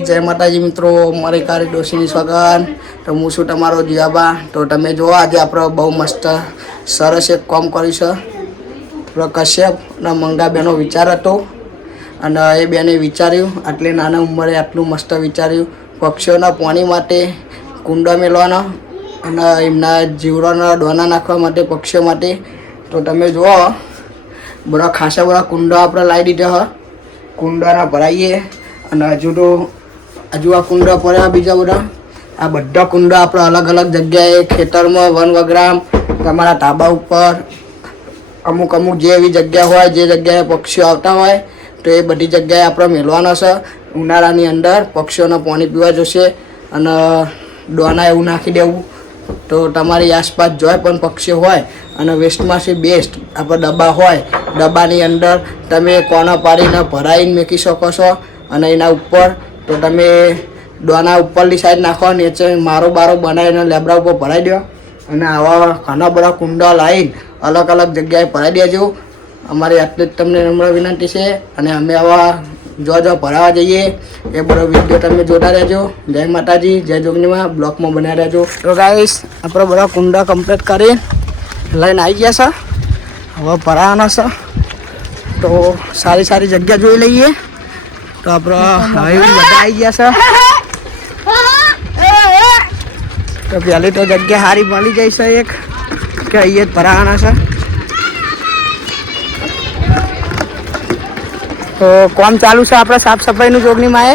जय माताजी मित्रों, मारी कारी डोशीनी सगन। तो हूँ छूँ तमारो जियाबा। तो तमे जो आज आप बहु मस्त सरस एक काम करी छे। कश्यप ना मंगा बेनो विचार हतो अने ए बेने विचार्યું आटली नाना उंमरे आटલું मस्त विचार्યું पक्षीओना पाणी माटे कुंडा मेलवाना अने एमना जीवડાના ડોના નાખવા માટે પક્ષીઓ માટે। તો તમે જુઓ બધા ખાસા બધા કુંડા આપણે લાવી દીધા હ। કુંડાના ભરાઈએ અને હજુ આ કુંડા પડ્યા બીજા બધા કુંડા આપણે અલગ અલગ જગ્યાએ ખેતરમાં વન વગરામ તમારા ધાબા ઉપર અમુક જે એવી જગ્યા હોય જે જગ્યાએ પક્ષીઓ આવતા હોય તો એ બધી જગ્યાએ આપણે મેળવાના છે। ઉનાળાની અંદર પક્ષીઓને પાણી પીવા જોશે અને ડોના એવું નાખી દેવું। તો તમારી આસપાસ જોઈ પણ પક્ષીઓ હોય અને વેસ્ટમાંથી બેસ્ટ આપણે ડબ્બા હોય ડબ્બાની અંદર તમે કોણા પાડીને ભરાઈને મૂકી શકો છો અને એના ઉપર તો તમે ડોના ઉપરની સાઈડ નાખો નીચે મારો બારો બનાવીને લેબડા ઉપર ભરાઈ દો અને આવા ઘણા બધા કુંડા લાવીને અલગ અલગ જગ્યાએ ભરાઈ દેજો। અમારી આટલી જ તમને નમ્ર વિનંતી છે અને અમે આવા જો ભરાવા જઈએ એ બધો વિડીયો તમે જોતા રહેજો। જય માતાજી, જय જોગણીમાં બ્લોકમાં બન્યા રહેજો। તો ગાઈસ આપણે બધા કુંડા કમ્પ્લીટ કરી લઈને આવી ગયા છે, હવે ભરાવાના છે। તો સારી સારી જગ્યા જોઈ લઈએ। તો આપણે હવે બધા આવી ગયા છે। તો પહેલી તો જગ્યા સારી મળી જાય છે એક કે અહીંયા જ ભરાવાના છે। तो काम चालू है अपना साफ सफाई जोगनी माए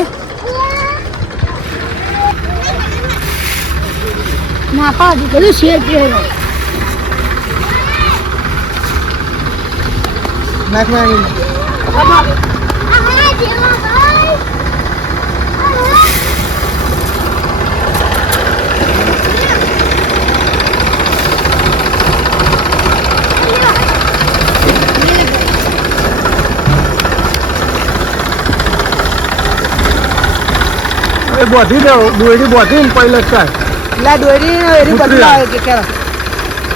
बोधी दो डोरी बोधी पहले चाय ला डोरी एरी बदला के क्या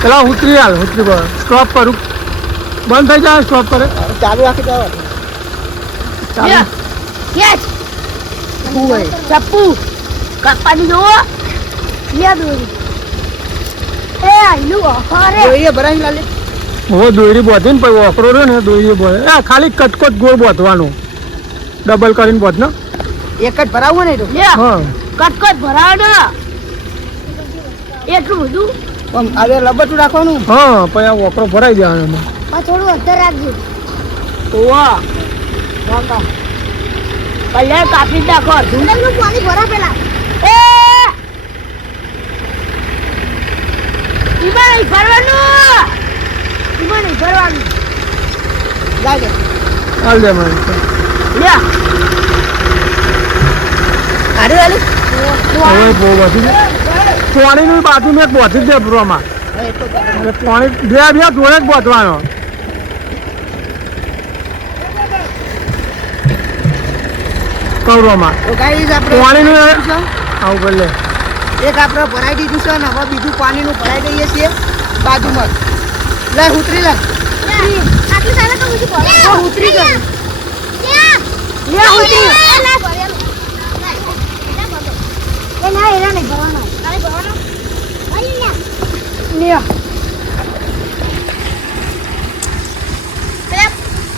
चला उतरी हाल उतरी पर स्टॉप करू बंद થઈ જાય સ્ટોપ કરે ચાલુ રાખી દો ચાલુ यस ઓય ચપ્પુ કાપાની જો લે ડોરી એ આયુ અરે ડોરી ભરાઈ લાલે ઓ ડોરી બોધીને પછી ઓકરો રહ્યો ને ડોરી બોધે આ ખાલી કટકોટ ગોળ બોધવાનો ડબલ કરીને બોધ ને એક જ ભરાવો ને તો હા કટકટ ભરાવો ને એટલું બધું હવે લબટું રાખવાનું હા પછી આ ઓકરો ભરાઈ દેવાનો આ થોડું અંદર રાખજો ઓવા વાંકા પહેલા કાપી નાખો ધુંડલનું પાણી ભરા પેલા એ ઈમાં નહીં ભરવાનું લાગે હાલ દે મને લે अरे वाले ओए बो बाजू पानी નું બાજુ મે બોધી દે બ્રોમાં અરે પાણી બે જોડે જ બોધવાનો કવરોમાં તો ગાઈસ આપણે પાણી નું આવું બોલે એક આપણે ભરાઈ દીધું છે ને હવે બીજું પાણી નું ભરાઈ દઈએ છીએ બાજુમાં લે ઉતરી લે આટલી સાલા તો બીજું ભરાઈ ઉતરી ગયું લે ઉતરી એ ના એરા નહીં ભરવાનો અરે ભરવાનો ભરી લે પેલા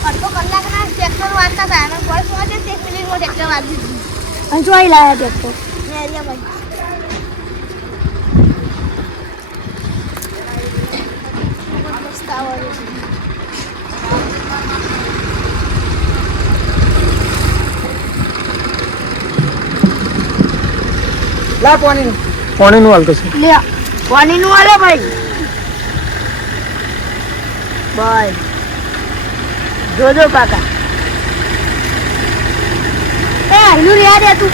અડધો કલાકના ટ્રેક્ટર વાળતા હતા અને બસ વાળે 1 મિનિટમાં ટ્રેક્ટર વાળી દીધું અને જોઈ લાયા ટ્રેક્ટર ને એરિયા ભાઈ મસ્તાવાળું ला पानी નું હાલતો છે ले पानी નું આલે ભાઈ ભાઈ જોજો કાકા એ આયુ રે દે તું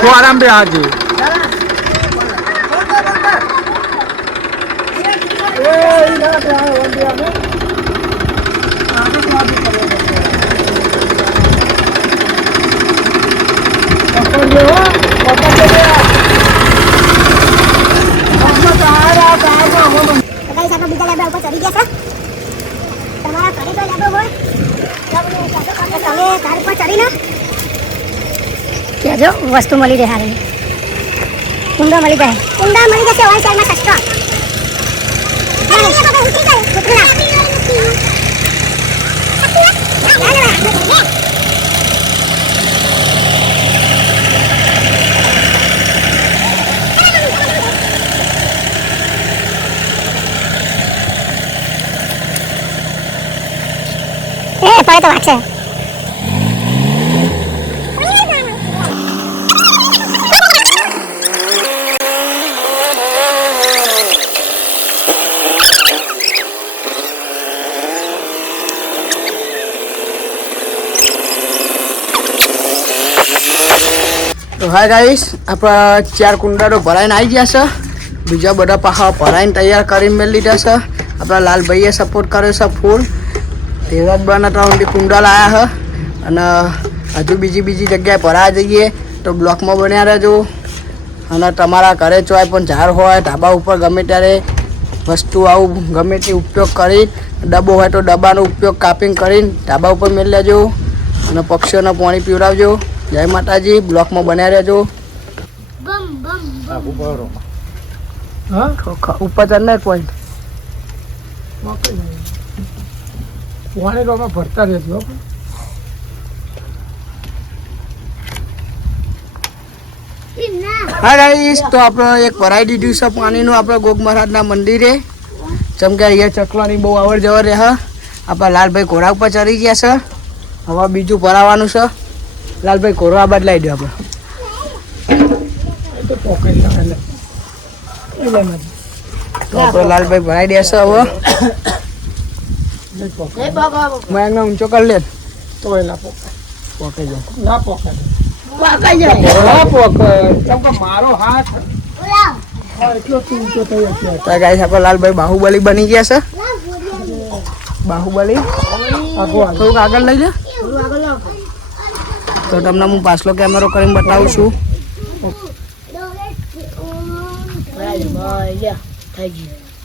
તો આરામ બે આજે પીવડા ઉપર ચડી ગયા છે. તમારા ઘરે તો લેબો હોય તો તમે ધાર ઉપર ચડીને કહેજો વસ્તુ મળી રહે હારી. કુંડા મળી જાય. કુંડા મળી જશે ઓન સાઈડમાં સસ્તો. પડે તો વાત છે. તો હાય ગાઈસ, આપણા 4 કુંડા તો ભરાઈને આવી ગયા છે. બીજા બધા પાછા ભરાઈને તૈયાર કરીને મેળ લીધા છે. આપણા લાલભાઈએ સપોર્ટ કર્યો છે ફૂલ. તેરાજબાના 3 કુંડા લાયા છે અને હજુ બીજી જગ્યાએ ભરા જઈએ તો બ્લોકમાં બન્યા રહેજો. અને તમારા ઘરે ચોય પણ ઝાડ હોય, ધાબા ઉપર ગમે ત્યારે વસ્તુ આવું ગમે તે ઉપયોગ કરી, ડબ્બો હોય તો ડબ્બાનો ઉપયોગ કાપીને કરીને ધાબા ઉપર મેળ લેજો અને પક્ષીઓને પાણી પીવડાવજો. જય માતાજી. બ્લોકમાં બન્યા રહેજો. ઉપર ચડ ને પોઈન્ટ પાણી તો ભરતા રહેજો. હા ગાઈસ, તો આપણે એક ભરાઈ દીધું છે પાણીનું આપણે ગોગ મહારાજના મંદિરે. જેમ કે અહીંયા ચકલાની બહુ અવર જવર રહે. આપણા લાલભાઈ ઘોડા ઉપર ચડી ગયા છે. હવે બીજું ભરાવાનું છે. લાલભાઈ ઘોડો આ બદલાઈ દો આપણે. તો આપણે લાલભાઈ ભરાઈ દેશે હવે. મેં ઊંચો કરી લે તો એલા પોકે જાય. ના પોકાય. મારો હાથ એટલો ઊંચો થયો છે. તો ગાઈસ, આપણે લાલભાઈ બાહુબલી બની ગયા છે. બાહુબલી થોડુંક આગળ લઈ લે તો તમને હું પાછલો કેમેરો કરીને બતાવું છું.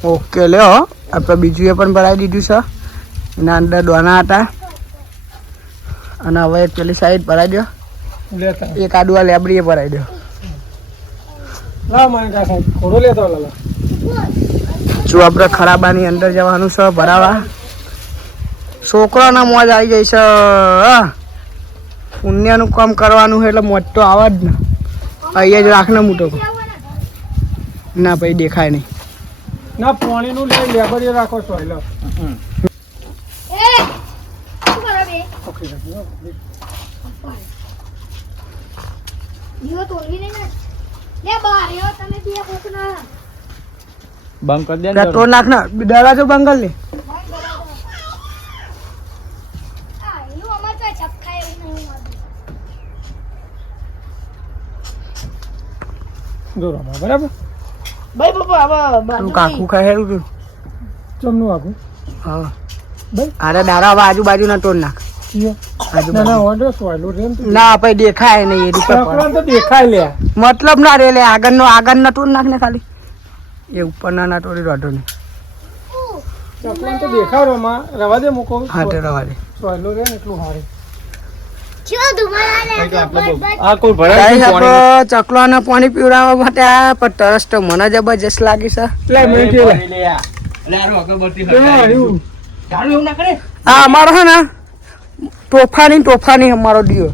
ઓકે લ્યો, આપણે બીજું એ પણ ભરાઈ દીધું છે. એના અંદર દોના હતા અને હવે પેલી સાઈડ ભરાઈ દો. લેતા એક આડુઆ લેબડીએ ભરાઈ દો. લાવ મને કા સાહેબ ઘોડો લેતો લાલા. જો આપણે ખરાબાની અંદર જવાનું છે ભરાવા. છોકરાના મોજ આવી જાય છે. પુણ્યનું કામ કરવાનું એટલે મોજ તો આવે જ ને. અહીંયા જ રાખને મોટો ના ભાઈ દેખાય નહીં. ના પાણીનું લઈ લેબડીએ રાખો છો લો. બંધ કરી દે તો નાખ ના દરવાજો બંગલ ને. બરાબર તું કાકું ખાયેલું તું ચમનું આખું હા. અરે દારા હવે આજુબાજુ ના તોડ નાખ. ના ભાઈ દેખાય નહીં એ રીતે તો દેખાય લે મતલબ ના રે લે આગળ ના તોડ નાખ ને ખાલી એ ઉપર ના તોડી વાંધો નહીં. ચકલાન તો દેખાય માં રવા દે મૂકો. હા તે રવા દે. સોયલું રે ને એટલું હારે ચકલાને પાણી પીવડાવવા માટે આ પણ તરસ તો મને જબરજસ્ત લાગી છે. આ અમારો છે ને તોફાની અમારો દિયો.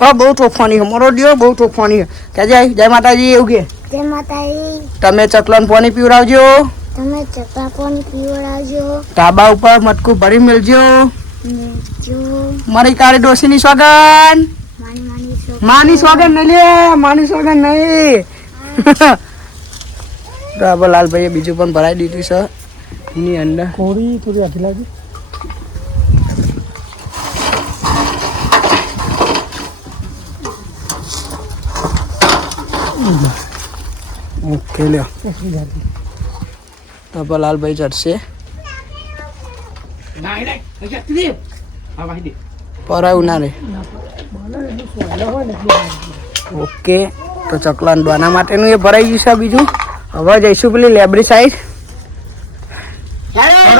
હા બહુ તોફાની અમારો દિયો બહુ તોફાની કે જય માતાજી એવું કે જય માતાજી. તમે ચકલાને પાણી પીવડાવજો. તમે ચકલા પાણી પીવડાવજો. ધાબા ઉપર મટકું ભરી મેલજો. જો મારી કાળી ડોશીની સોગન. માની સોગન નહીં લે માની સોગન નહીં. તો આપણે લાલભાઈએ બીજું પણ ભરાઈ દીધું છે એની અંદર. કોરી થોડી આખી લાગી. ઓકે લ્યો તો આપણે લાલભાઈ ચડશે. પરાયું ના રે. ઓકે તો ચકલાન દોના માટેનું એ ભરાઈ ગયું છે. બીજું હવે જઈશું પેલી લેબરી સાઈડ.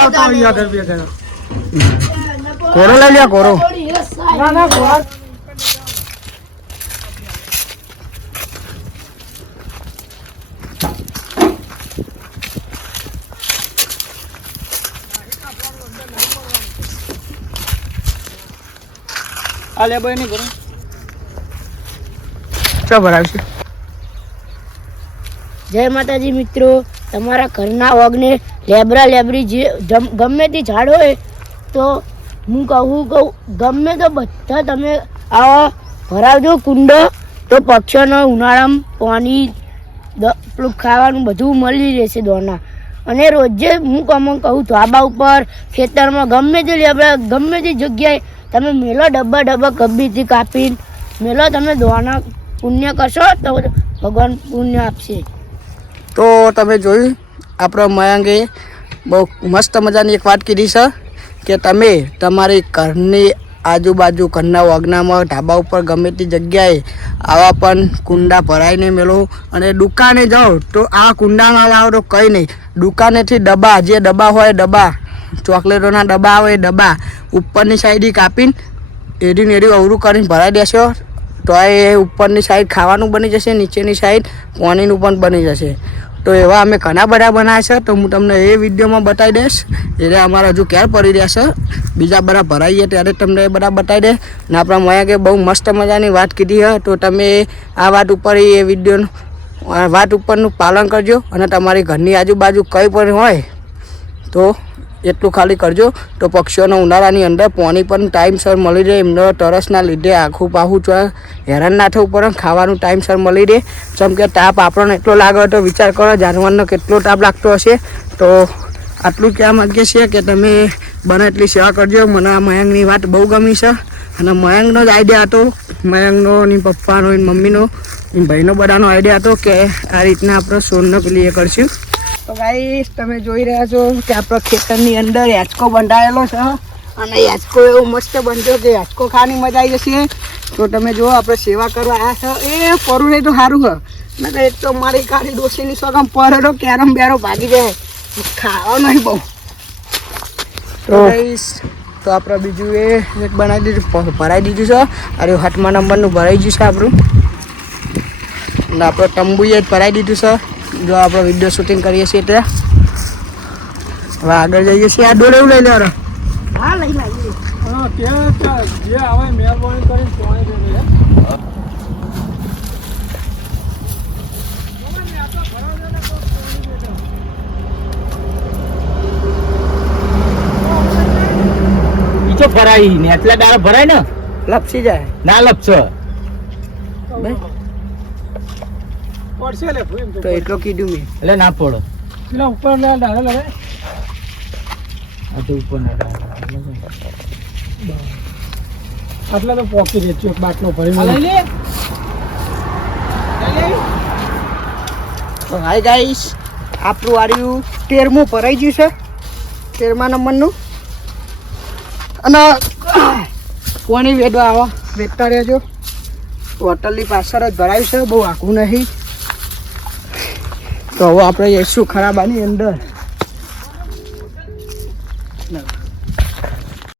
આવતો અહીંયા આગળ બે જણા. કોરો લઈ લ્યા કોરો. ના ના ઘોડા ચો ભરાવશે. જય માતાજી મિત્રો, તમારા ઘરના વગને લેબરા લેબરી જે ગમે તે ઝાડ હોય તો હું કહું ગમે તો બધા તમે આવા ભરાવજો કુંડો, તો પક્ષીઓને ઉનાળામાં પાણી પેલું ખાવાનું બધું મળી રહેશે દોના. અને રોજે હું કહું ધાબા ઉપર ખેતરમાં ગમે તે લેબરા ગમે તે જગ્યાએ તમે મેલો ડબ્બા કબ્બીથી કાપીને મેલો, તમે દોના પુણ્ય કરશો તો ભગવાન પુણ્ય આપશે. તો તમે જોયું આપણો મયંકે બહુ મસ્ત મજાની એક વાત કીધી છે કે તમે તમારી ઘરની આજુબાજુ ઘરના વગનામાં ઢાબા ઉપર ગમે તે જગ્યાએ આવા પણ કુંડા ભરાઈને મેળવો. અને દુકાને જાઓ તો આ કુંડામાં લાવો તો કંઈ નહીં, દુકાનેથી ડબ્બા જે ડબ્બા હોય ડબ્બા ચોકલેટોના ડબ્બા આવે એ ડબ્બા ઉપરની સાઈડ કાપીને એડી અવરું કરીને ભરાઈ દેશો તો એ ઉપરની સાઈડ ખાવાનું બની જશે, નીચેની સાઈડ પાણીનું પણ બની જશે. તો એવા અમે ઘણા બધા બનાવ્યા છે, તો હું તમને એ વિડીયોમાં બતાવી દઈશ. એટલે અમારા હજુ ક્યારે પડી રહ્યા છે, બીજા બધા ભરાઈએ ત્યારે તમને એ બધા બતાવી દે. ને આપણા મયાકે બહુ મસ્ત મજાની વાત કીધી છે, તો તમે આ વાત ઉપર એ વિડીયોનું વાત ઉપરનું પાલન કરજો. અને તમારી ઘરની આજુબાજુ કંઈ પણ હોય તો એટલું ખાલી કરજો, તો પક્ષીઓને ઉનાળાની અંદર પાણી પણ ટાઈમસર મળી રહે. એમનો તરસના લીધે આખું પાહું હેરાન ના થવું પડે, ખાવાનું ટાઈમસર મળી રહે. જેમ કે તાપ આપણને એટલો લાગે તો વિચાર કરો જાનવરનો કેટલો તાપ લાગતો હશે. તો આટલું કહેવા માગીએ છીએ કે તમે બને એટલી સેવા કરજો. મને આ મયંકની વાત બહુ ગમી છે, અને મયંકનો જ આઈડિયા હતો, મયંકનો એની પપ્પાનો એની મમ્મીનો એની ભાઈનો બધાનો આઈડિયા હતો કે આ રીતના આપણે સોનનો પેલી એ કરશું. તો ગાઈસ તમે જોઈ રહ્યા છો કે આપણા ખેતરની અંદર યાચકો બંધાયેલો છે, અને યાચકો એવો મસ્ત બનજો કે યાચકો ખાવાની મજા આવી જશે. તો તમે જુઓ આપણે સેવા કરવા આવ્યા છો, એ પરું નહીં તો સારું છે. નકર એક તો મારી કાળી ડોશીની સોગમ પરેડો કેરમ બેરો ભાગી જાય, ખાવા નહીં બહુ. તો ગાઈસ તો આપણે બીજું એ એક બનાવી દીધું, ભરાઈ દીધું છે. અરે 8મા નંબરનું ભરાઈ ગયું છે આપણું, અને આપણે તંબુએ જ ભરાઈ દીધું છે. જો આપણે વિડીયો શૂટિંગ કરીએ છીએ ત્યાં હવે આગળ જઈએ છીએ. આ ડોલે એવું લઈ લેવાનો. હા લઈ લઈએ. હા ત્યાં જે આવે મહેરબાની કરીને પાણી દે દે. ઈચો ભરાઈ ને એટલે દાડા ભરાય ને લપસી જાય ના લપસો પડશે લે ભૂમ તો એટલો કીધું મેં. એટલે ના પડો પેલા ઉપર લે ડાળે લે આ તો ઉપર ના આટલા તો પોકી દે એક બાટલો ભરી લે. તો હાય ગાઈસ આપણું આર્યું 13મું ભરાઈ ગયું છે, 13મા નંબરનું. અને પાણી વેડવા આવો વેચતા રહેજો. હોટલની પાછળ જ ભરાયું છે, બહુ આખું નહીં. તો હવે આપણે જઈશું ખરાબાની અંદર.